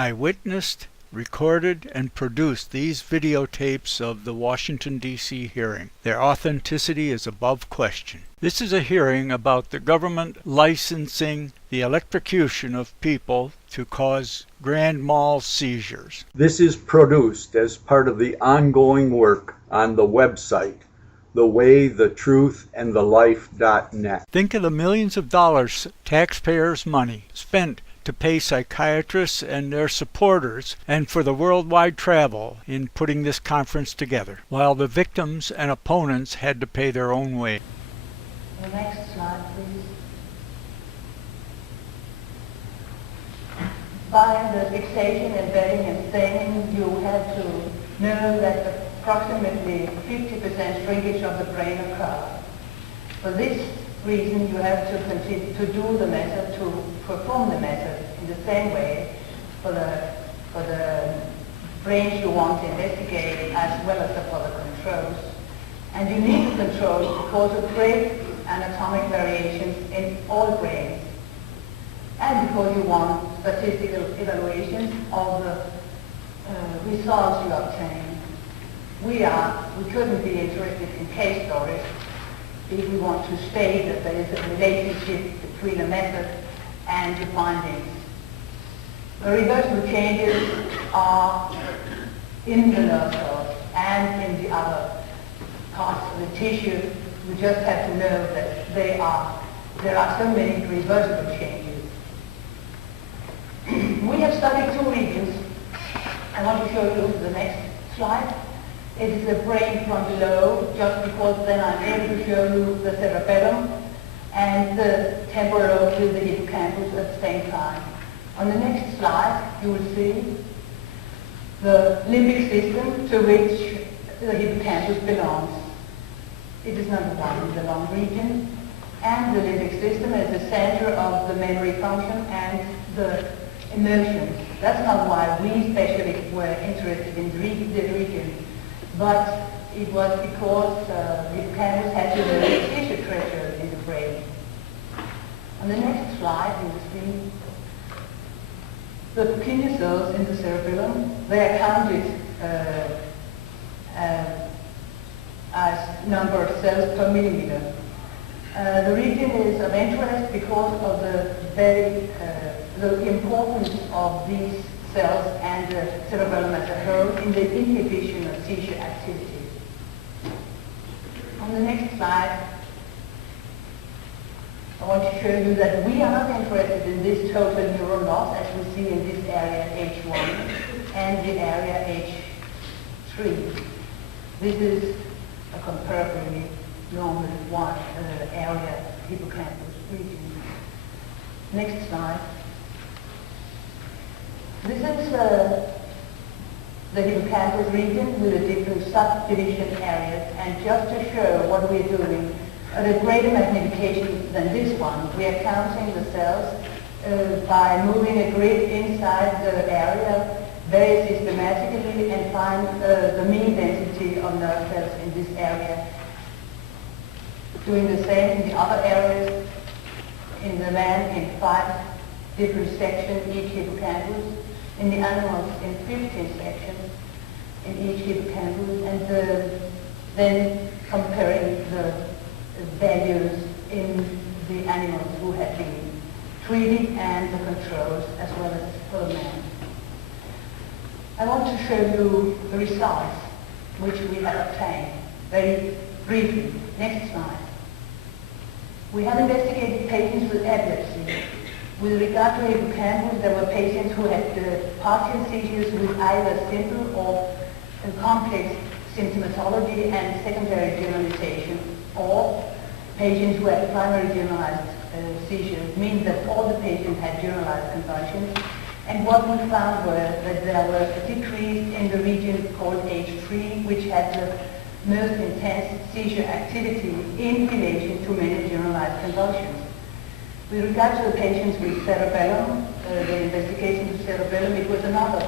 I witnessed, recorded, and produced these videotapes of the Washington, D.C. hearing. Their authenticity is above question. This is a hearing about the government licensing the electrocution of people to cause grand mal seizures. This is produced as part of the ongoing work on the website, thewaythetruthandthelife.net. Think of the millions of dollars, taxpayers' money, spent to pay psychiatrists and their supporters and for the worldwide travel in putting this conference together, while the victims and opponents had to pay their own way. The next slide, please. By the fixation, embedding, and staining, you have to know that approximately 50% shrinkage of the brain occurs. For this reason, you have to continue to do the method, to perform the method in the same way for the brains you want to investigate as well as for the controls. And you need the controls because of great anatomic variations in all brains, and because you want statistical evaluations of the results you obtain. We couldn't be interested in case stories if we want to state that there is a relationship between the method and the findings. The reversible changes are in the nerve cells and in the other parts of the tissue. We just have to know that there are so many reversible changes. We have studied two regions. I want to show you the next slide. It is the brain from below, just because then I'm able to show you the cerebellum and the temporal lobe with the hippocampus at the same time. On the next slide, you will see the limbic system to which the hippocampus belongs. It is number one in the long region, and the limbic system is the center of the memory function and the emotions. That's not why we especially were interested in the region, but it was because the hippocampus had to know the tissue treasure in the brain. On the next slide, you will see the Purkinje cells in the cerebellum. They are counted as number of cells per millimeter. The region is of interest because of the importance of these cells and the cerebellum as a whole in the inhibition of seizure activity. On the next slide, I want to show you that we are not interested in this total neural loss as we see in this area H1 and the area H3. This is a comparably normal area hippocampus region. Next slide. This is the hippocampus region with the different subdivision areas, and just to show what we're doing at a greater magnification than this one, we are counting the cells by moving a grid inside the area very systematically and find the mean density of nerve cells in this area. Doing the same in the other areas, in the man in 5 different sections, each hippocampus, in the animals in 15 sections in each hippocampus, and then comparing the values in the animals who had been treated and the controls as well as for the man. I want to show you the results which we have obtained very briefly. Next slide. We have investigated patients with epilepsy. With regard to hippocampus, there were patients who had partial seizures with either simple or complex symptomatology and secondary generalization, or patients who had primary generalized seizures, meaning that all the patients had generalized convulsions. And what we found was that there was a decrease in the region called H3, which had the most intense seizure activity in relation to many generalized convulsions. With regard to the patients with cerebellum, the investigation of cerebellum, it was another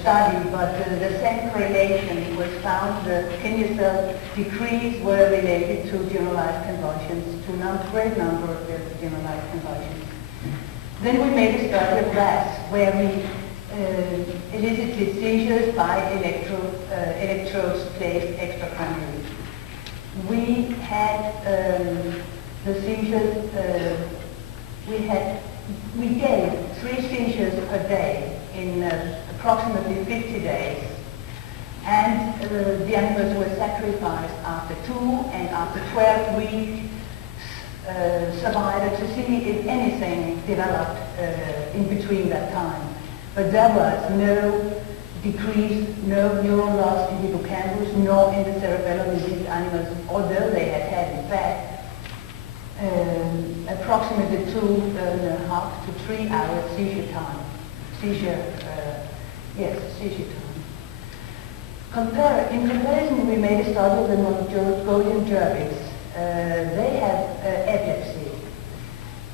study, but the same correlation was found. The Purkinje cell decrease were related to generalized convulsions, to a great number of generalized convulsions. Then we made a study of rats where we elicited seizures by electrodes placed extracranially. We had the seizures, we gave 3 seizures per day in approximately 50 days, and the animals were sacrificed after 2 and after 12 weeks survival to see if anything developed in between that time. But there was no decrease, no neural loss in the hippocampus, nor in the cerebellum in these animals, although they had in fact approximately 2.5 to 3 hours seizure time. Seizure time. In comparison, we made a study of the Mongolian Gerbils. They have epilepsy.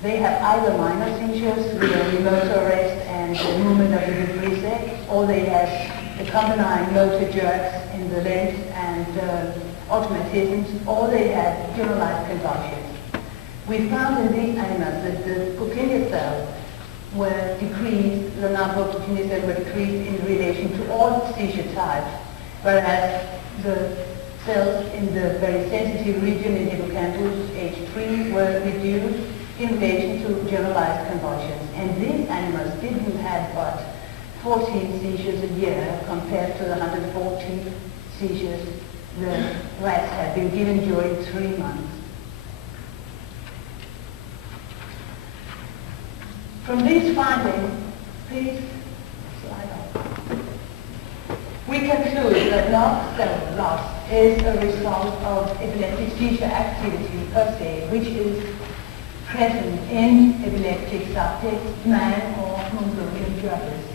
They have either minor seizures with a motor arrest and the movement of the reflex, or they have accompanying motor jerks in the legs and automatisms, or they have generalized convulsions. We found in these animals that the Purkinje cells were decreased, the number of Purkinje cells were decreased in relation to all seizure types, whereas the cells in the very sensitive region in hippocampus, H3, were reduced in relation to generalized convulsions. And these animals didn't have but 14 seizures a year compared to the 114 seizures the rats had been given during 3 months. From these findings, please slide on. We conclude that nerve cell loss is a result of epileptic seizure activity per se, which is present in epileptic subjects, man or Mongolian Gerbils.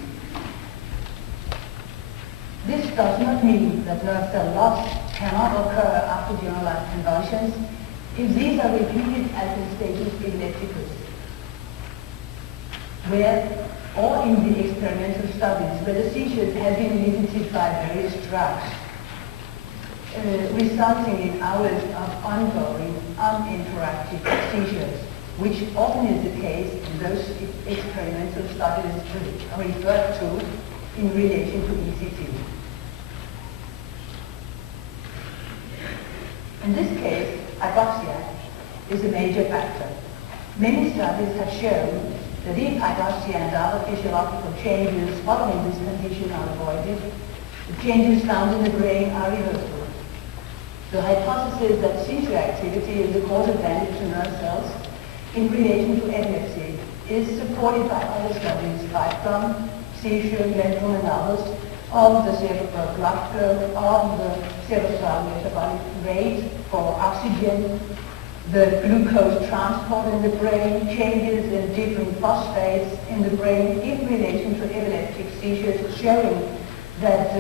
This does not mean that nerve cell loss cannot occur after generalized convulsions if these are repeated as in status epilepticus, where or in the experimental studies where the seizures have been elicited by various drugs, resulting in hours of ongoing, uninterrupted seizures, which often is the case in those experimental studies referred to in relation to ECT. In this case, hypoxia is a major factor. Many studies have shown that if hypoxia and other physiological changes following this condition are avoided, the changes found in the brain are reversible. The hypothesis that seizure activity is a causal damage to nerve cells in relation to epilepsy is supported by other studies by Crum, seizure, Lentrum, and others of the cerebral blood flow, of the cerebral metabolic rate for oxygen, the glucose transport in the brain, changes in different phosphates in the brain in relation to epileptic seizures, showing that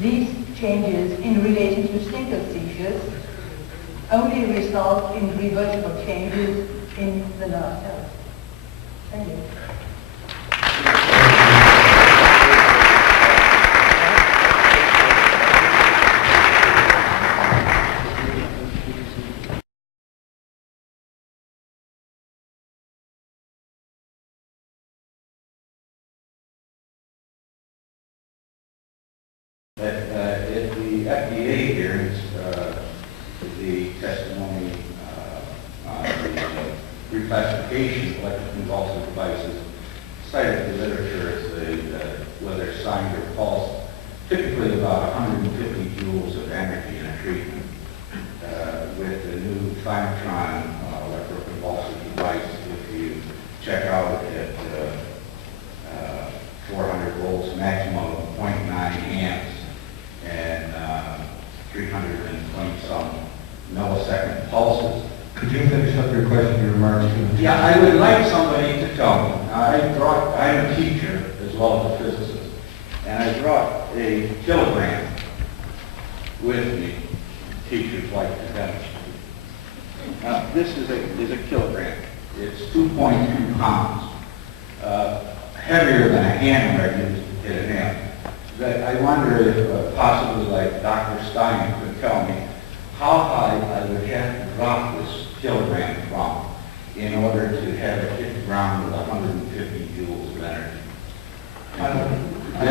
these changes in relation to single seizures only result in reversible changes in the nerve cells. Thank you. At the FDA hearings, the testimony on the reclassification of electroconvulsive devices cited the literature as whether signed or false, typically about 150 joules of energy in a treatment. With the new Thymatron electroconvulsive device, if you check out at 400 volts maximum of 0.9 amps, and 320-some millisecond pulses. Could you finish up your question, your remarks? Yeah, I would like somebody to tell me. I'm a teacher as well as a physicist, and I brought a kilogram with me. Teachers like to demonstrate. Now, this is a kilogram. It's 2.2 pounds. Heavier than a hammer I used to hit a nail. I wonder if possibly like Dr. Stein could tell me how high I would have to drop this kilogram from in order to have it hit the ground with 150 joules of energy. I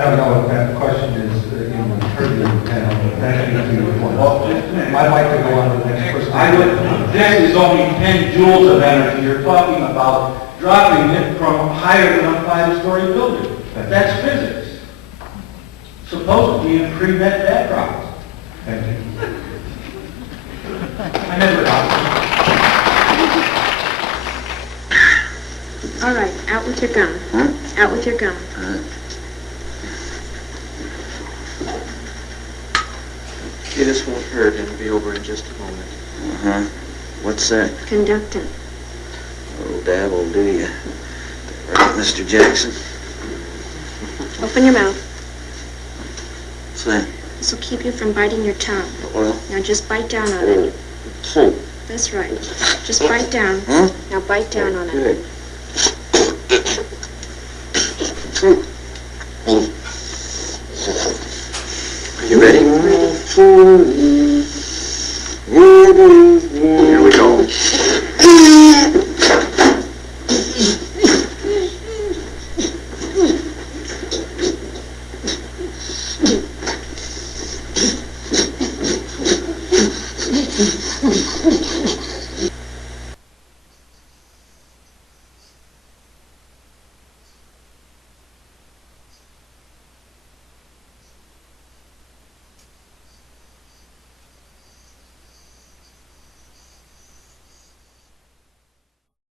don't know if that question is in the purview of the panel, but thank you for your point. Well, just a minute. I'd like to go on to the next question. This is only 10 joules of energy. You're talking about dropping it from higher than a 5-story building. That's physics. Supposedly in pre-med backgrounds. Thank you. I never got All right, out with your gum. Out with your gum. Okay, this won't hurt. It'll be over in just a moment. Uh-huh. What's that? Conductant. Oh, dab will do you. Right, Mr. Jackson. Open your mouth. What's that? This will keep you from biting your tongue. Well, Now just bite down on it. That's right. Just bite down. Now bite down on it. Good. Are you ready? Here we go.